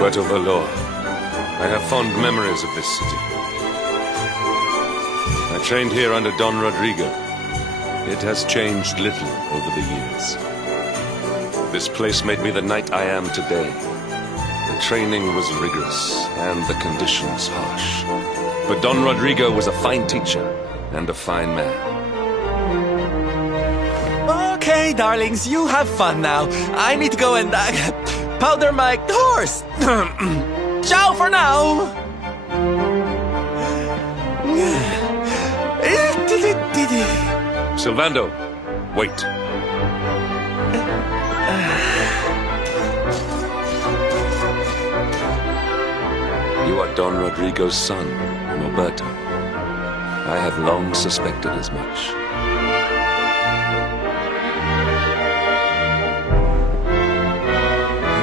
Puerto Valor. I have fond memories of this city. I trained here under Don Rodrigo. It has changed little over the years. This place made me the knight I am today. The training was rigorous and the conditions harsh. But Don Rodrigo was a fine teacher and a fine man. Okay, darlings, you have fun now. I need to go and powder my horse. Ciao for now. Silvando, wait. You are Don Rodrigo's son, Roberto. I have long suspected as much.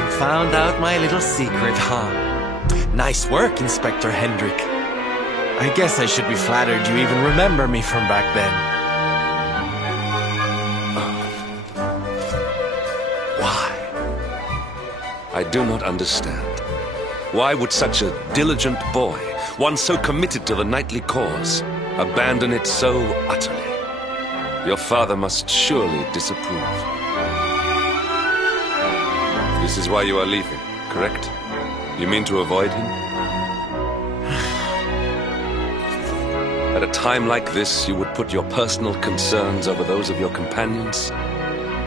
You found out my little secret, huh? Nice work, Inspector Hendrik. I guess I should be flattered you even remember me from back then. Why? I do not understand. Why would such a diligent boy, one so committed to the knightly cause, abandon it so utterly? Your father must surely disapprove. This is why you are leaving, correct? You mean to avoid him? At a time like this, you would put your personal concerns over those of your companions?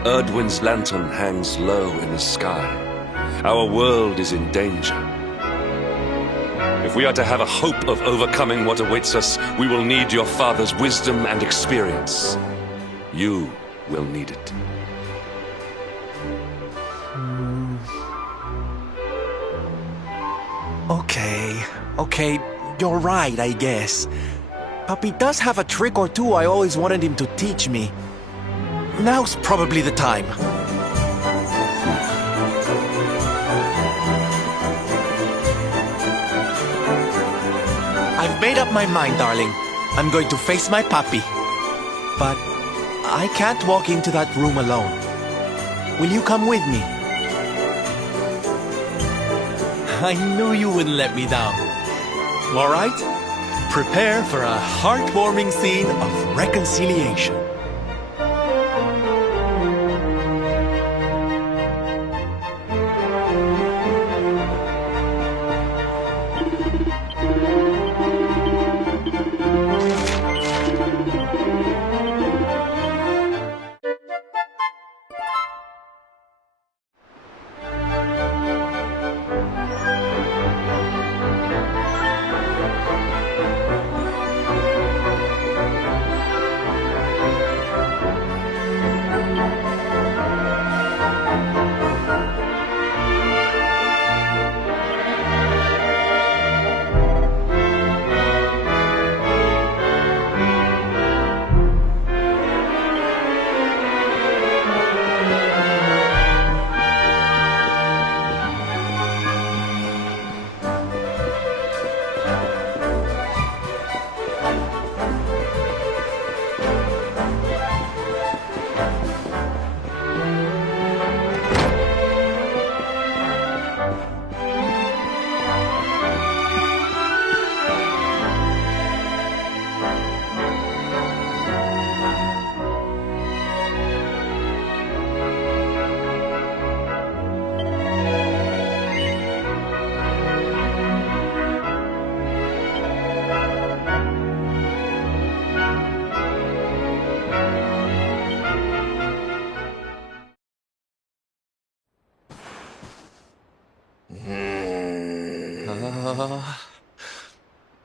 Erdwin's lantern hangs low in the sky. Our world is in danger. If we are to have a hope of overcoming what awaits us, we will need your father's wisdom and experience. You will need it. Okay, you're right, I guess. Papi does have a trick or two I always wanted him to teach me. Now's probably the time. I've made up my mind, darling. I'm going to face my papi. But I can't walk into that room alone. Will you come with me? I knew you wouldn't let me down. All right? Prepare for a heartwarming scene of reconciliation.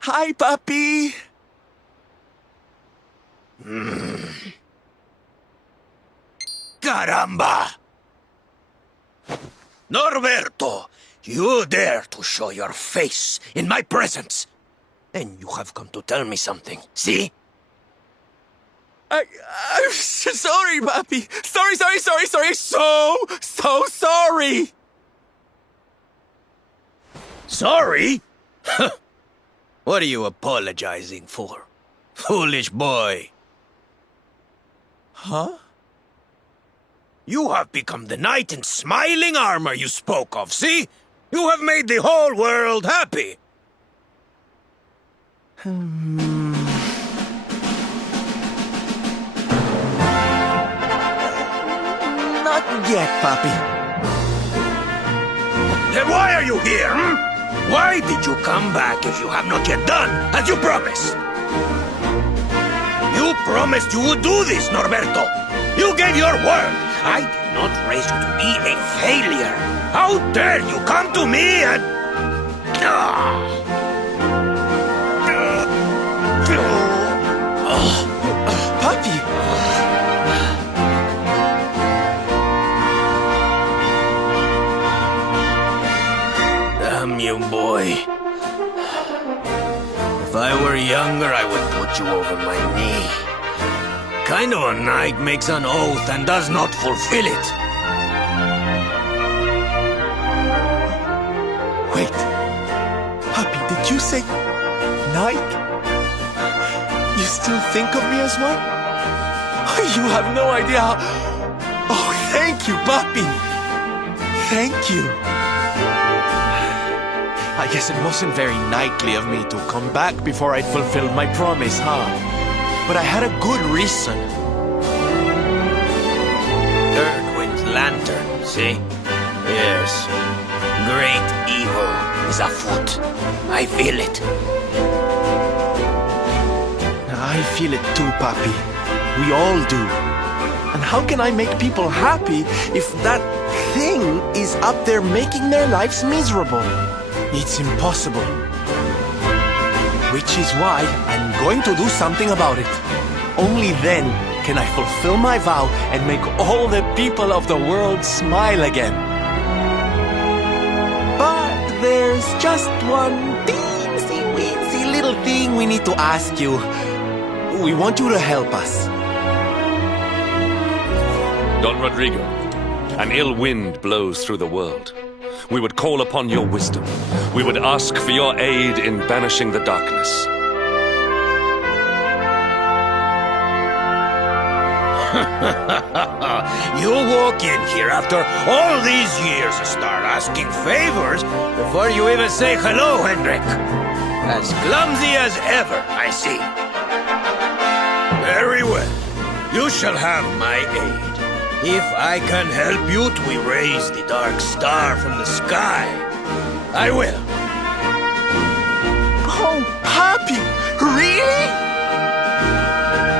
Hi, papi. Caramba! Norberto, you dare to show your face in my presence. And you have come to tell me something, see? I'm sorry, papi. Sorry. So sorry. Sorry? What are you apologizing for? Foolish boy. Huh? You have become the knight in smiling armor you spoke of, see? You have made the whole world happy. Not yet, Papi. Then why are you here? Why did you come back if you have not yet done as you promised? You promised you would do this, Norberto. You gave your word. I did not raise you to be a failure. How dare you come to me and... Papi! Damn you, boy. If I were younger, I would put you over my knee. Kind of a knight makes an oath and does not fulfill it. Wait. Papi, did you say... knight? You still think of me as one? You have no idea how... Oh, thank you, Papi! Thank you! I guess it wasn't very knightly of me to come back before I'd fulfilled my promise, huh? But I had a good reason. Erdwin's lantern, see? Yes. Great evil is afoot. I feel it. I feel it too, Papi. We all do. And how can I make people happy if that thing is up there making their lives miserable? It's impossible. Which is why I'm going to do something about it. Only then can I fulfill my vow and make all the people of the world smile again. But there's just one teensy-weensy little thing we need to ask you. We want you to help us. Don Rodrigo, an ill wind blows through the world. We would call upon your wisdom. We would ask for your aid in banishing the darkness. You walk in here after all these years and start asking favors before you even say hello, Hendrik. As clumsy as ever, I see. Very well. You shall have my aid. If I can help you to erase the dark star from the sky, I will. Oh, Papi! Really?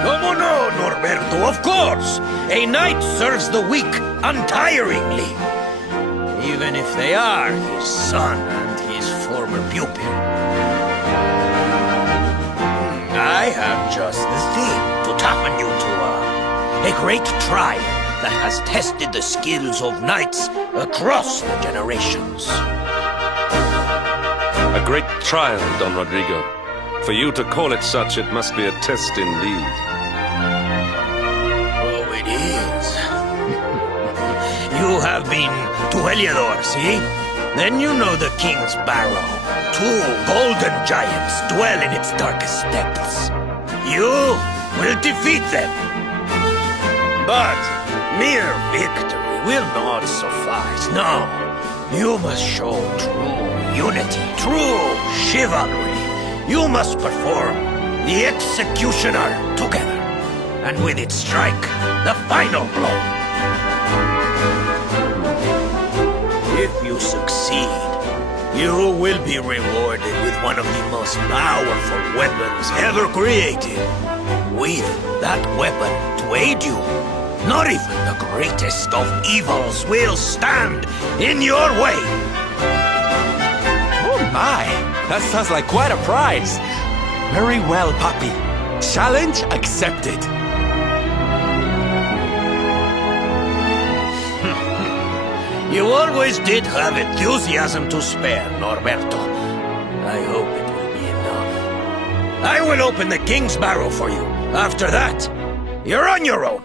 Como no, Norberto, of course! A knight serves the weak untiringly, even if they are his son and his former pupil. I have just the thing to toughen you to a great trial that has tested the skills of knights across the generations. A great trial, Don Rodrigo. For you to call it such, it must be a test indeed. Oh, it is. You have been to Heliodor, see? Then you know the King's Barrow. 2 golden giants dwell in its darkest depths. You will defeat them. But mere victory will not suffice. No, you must show true unity, true chivalry. You must perform the executioner together, and with it strike the final blow. If you succeed, you will be rewarded with one of the most powerful weapons ever created. With that weapon to aid you, not even the greatest of evils will stand in your way. Oh my! That sounds like quite a prize. Very well, Papi. Challenge accepted. You always did have enthusiasm to spare, Norberto. I hope it will be enough. I will open the King's Barrow for you. After that, you're on your own.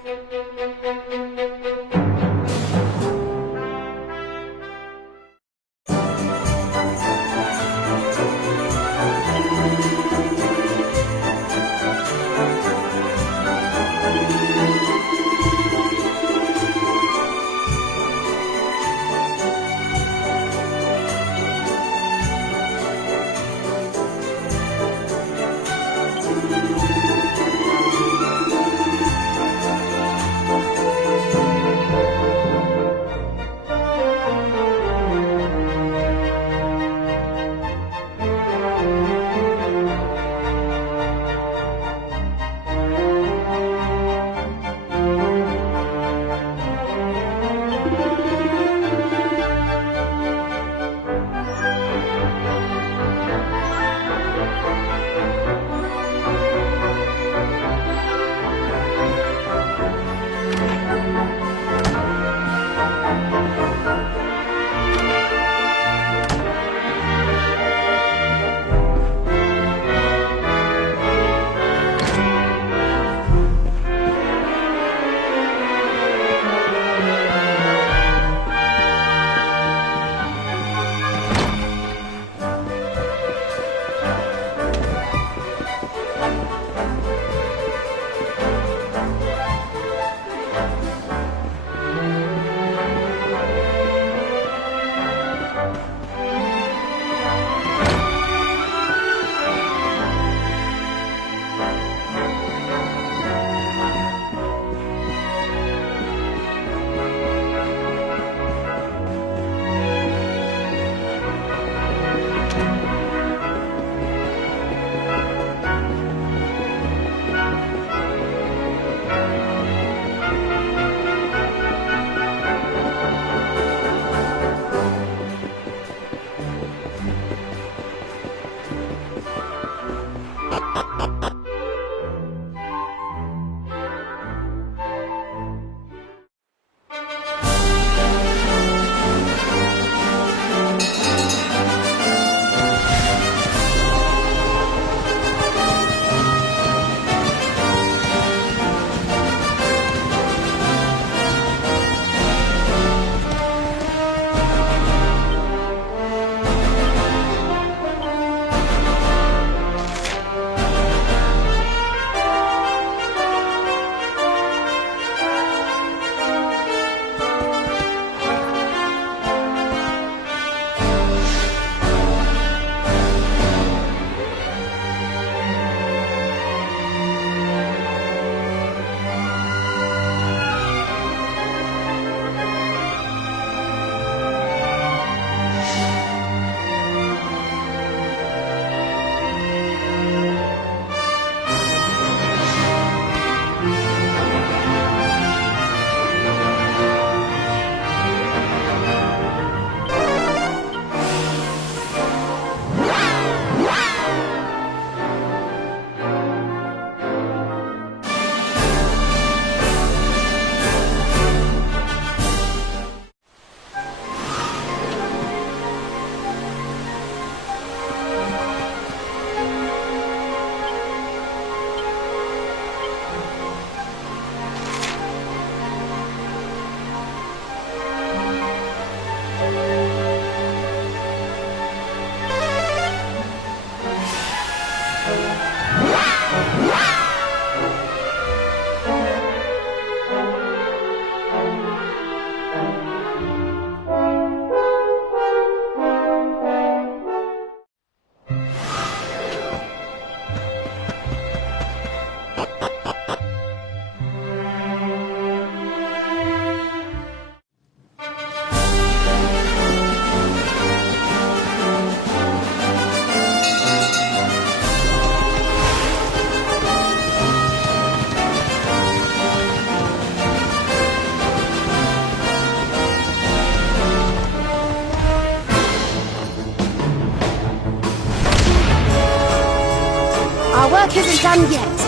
isn't done yet.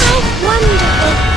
How wonderful!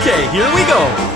Okay, here we go.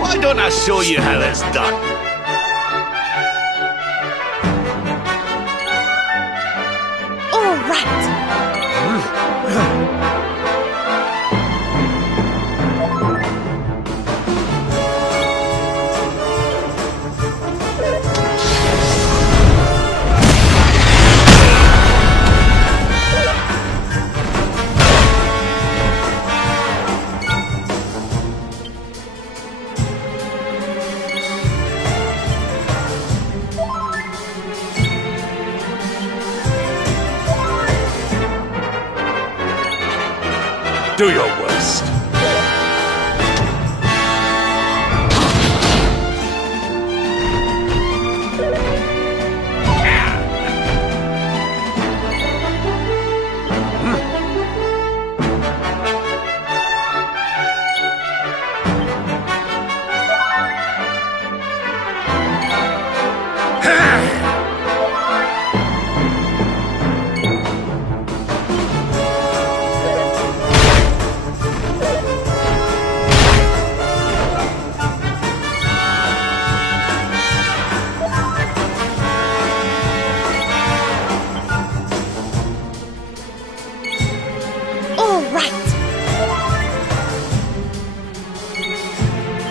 Why don't I show you how it's done? All right. Do your worst.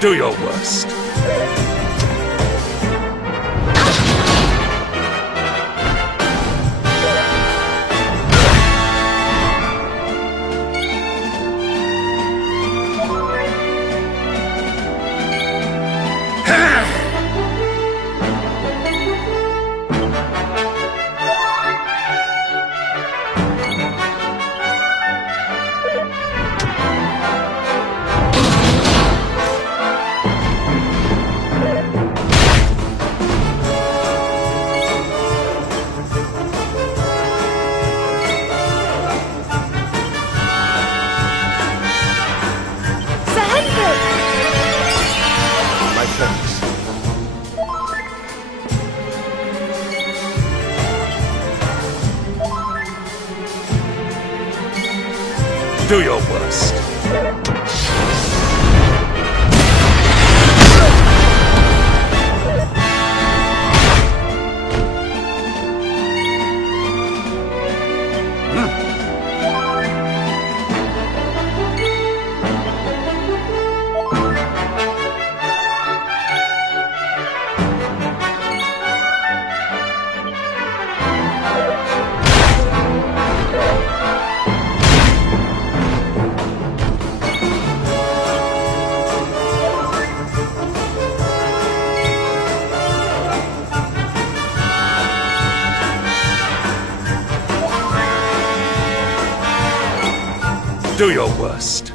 Do your worst. Do your worst. Do your worst.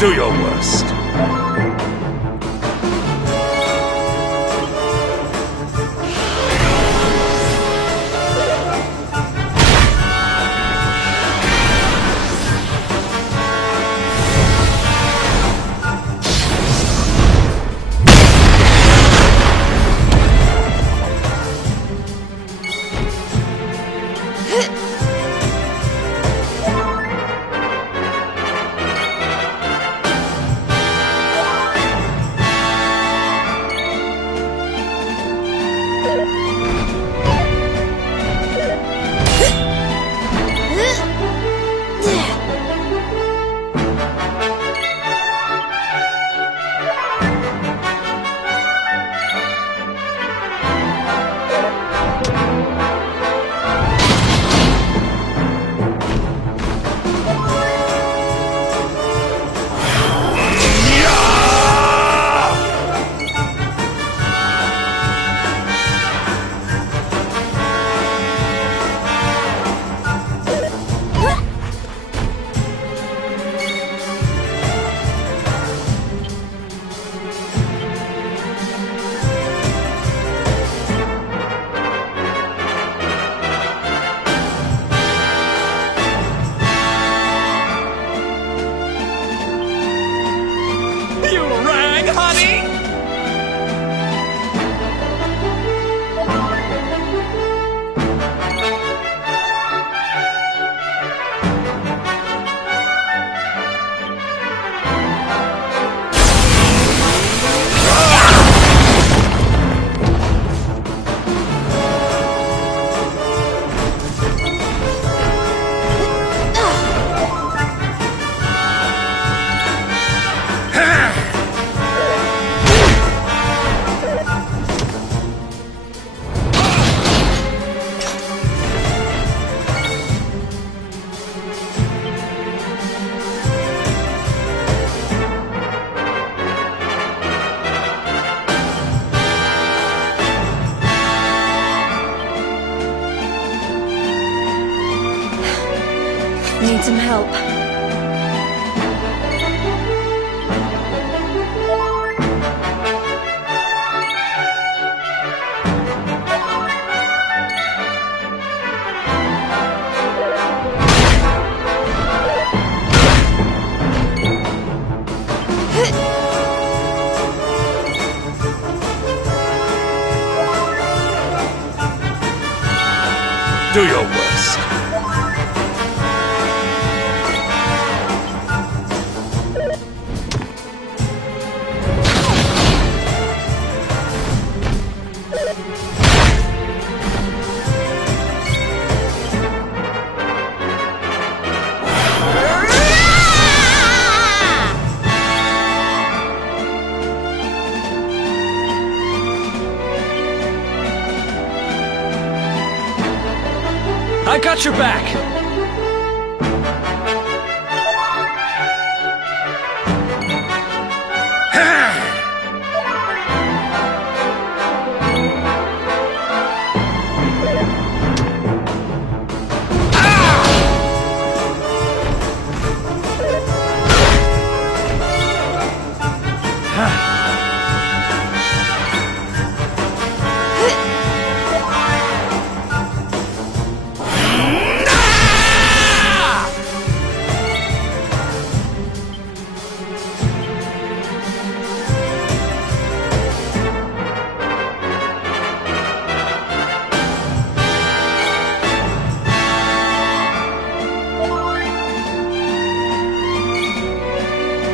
Do your worst. Need some help. Do your worst. I got your back!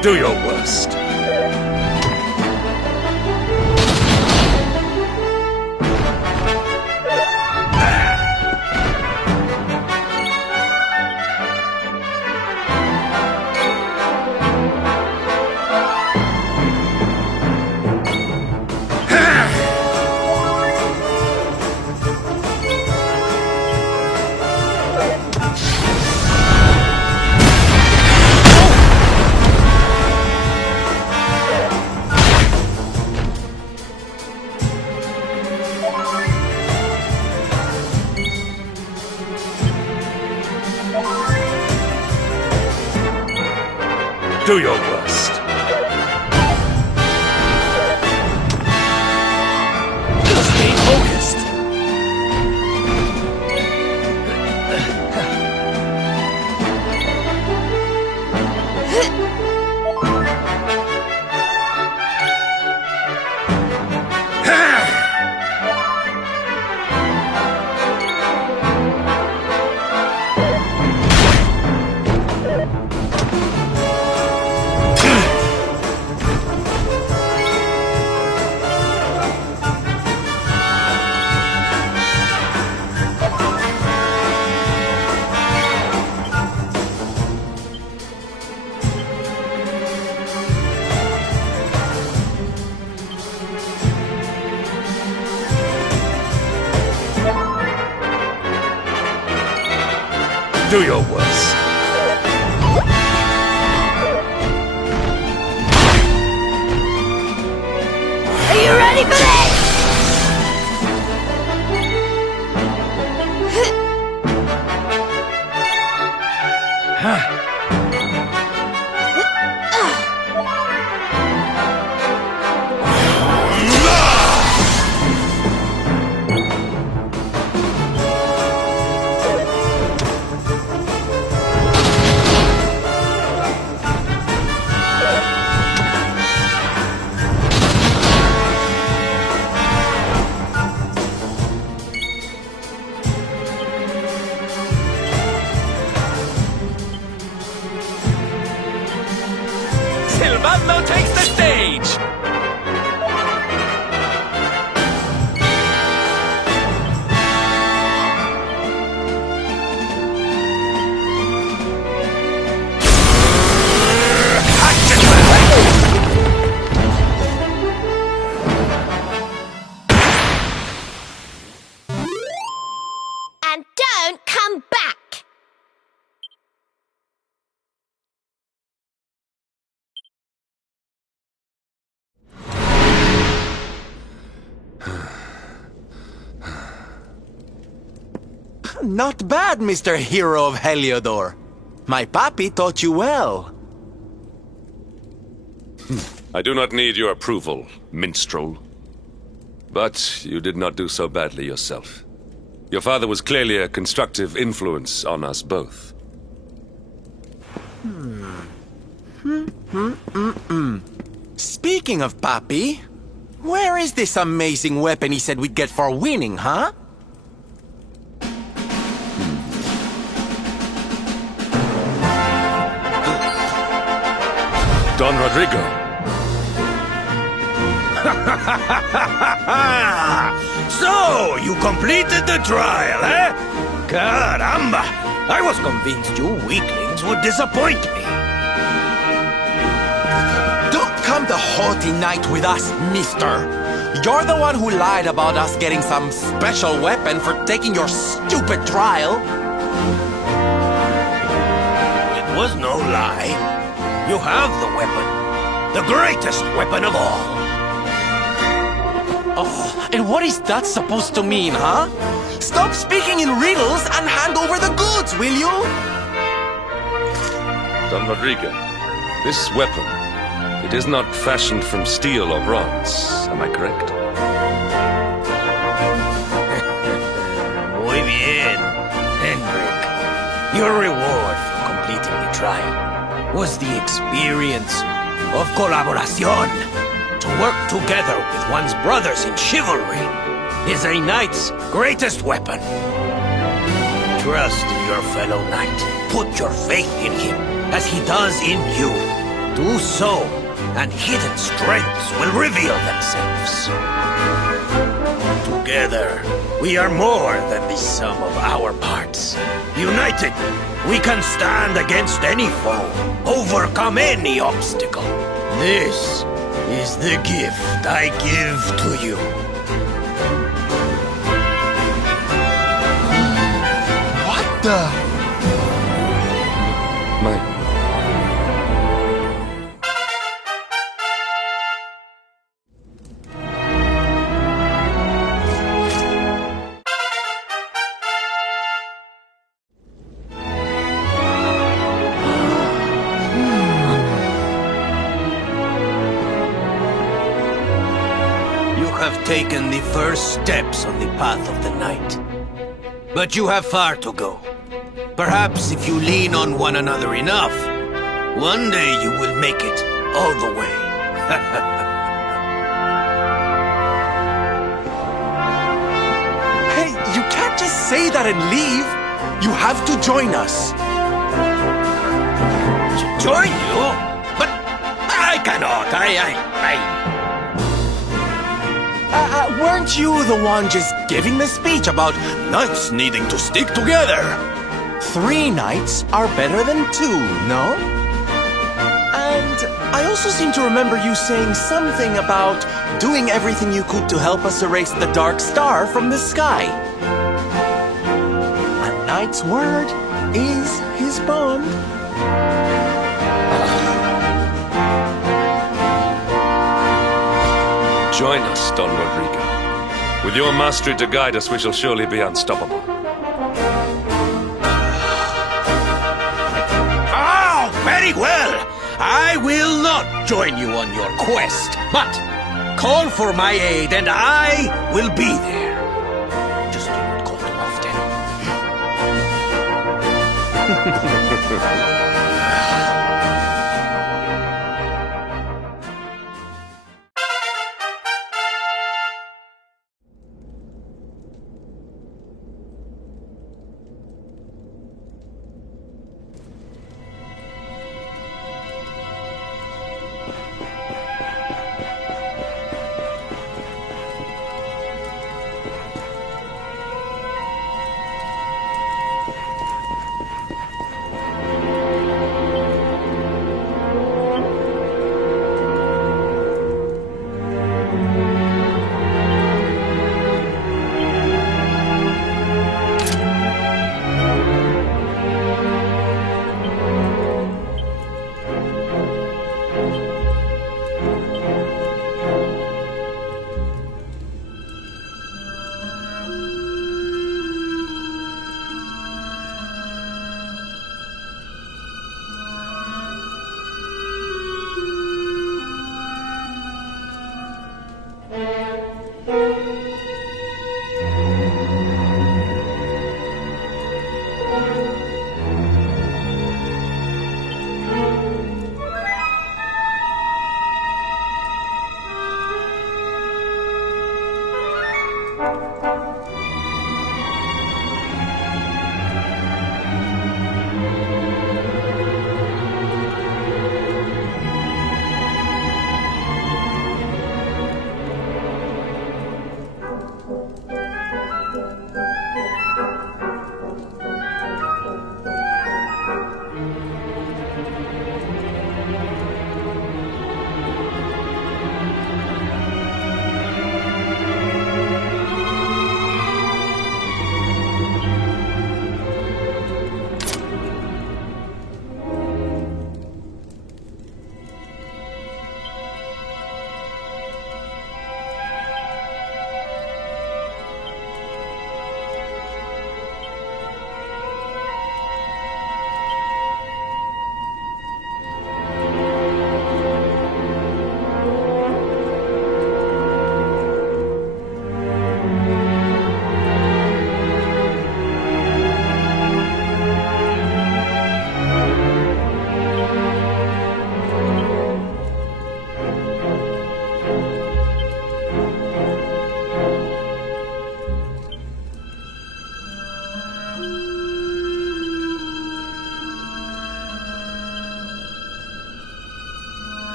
Do your worst. Do your worst. Stay focused. Do your worst. Are you ready for this? Silvano takes the stage! And don't come back! Not bad, Mr. Hero of Heliodor. My papi taught you well. I do not need your approval, minstrel. But you did not do so badly yourself. Your father was clearly a constructive influence on us both. Speaking of papi, where is this amazing weapon he said we'd get for winning, huh? Don Rodrigo. So, you completed the trial, eh? Caramba! I was convinced you weaklings would disappoint me. Don't come the haughty knight with us, mister. You're the one who lied about us getting some special weapon for taking your stupid trial. It was no lie. You have the weapon. The greatest weapon of all. Oh, and what is that supposed to mean, huh? Stop speaking in riddles and hand over the goods, will you? Don Rodrigo, this weapon, it is not fashioned from steel or bronze, am I correct? Muy bien, Hendrik. Your reward for completing the trial was the experience of collaboración. To work together with one's brothers in chivalry is a knight's greatest weapon. Trust in your fellow knight. Put your faith in him as he does in you. Do so, and hidden strengths will reveal themselves. Together, we are more than the sum of our parts. United, we can stand against any foe, overcome any obstacle. This is the gift I give to you. What the? You have taken the first steps on the path of the night. But you have far to go. Perhaps if you lean on one another enough, one day you will make it all the way. Hey, you can't just say that and leave. You have to join us. Join you? But I cannot. Weren't you the one just giving the speech about knights needing to stick together? 3 knights are better than 2, no? And I also seem to remember you saying something about doing everything you could to help us erase the dark star from the sky. A knight's word is his bond. Join us, Don Rodrigo. With your mastery to guide us, we shall surely be unstoppable. Oh, very well. I will not join you on your quest, but call for my aid and I will be there. Just do not call too often.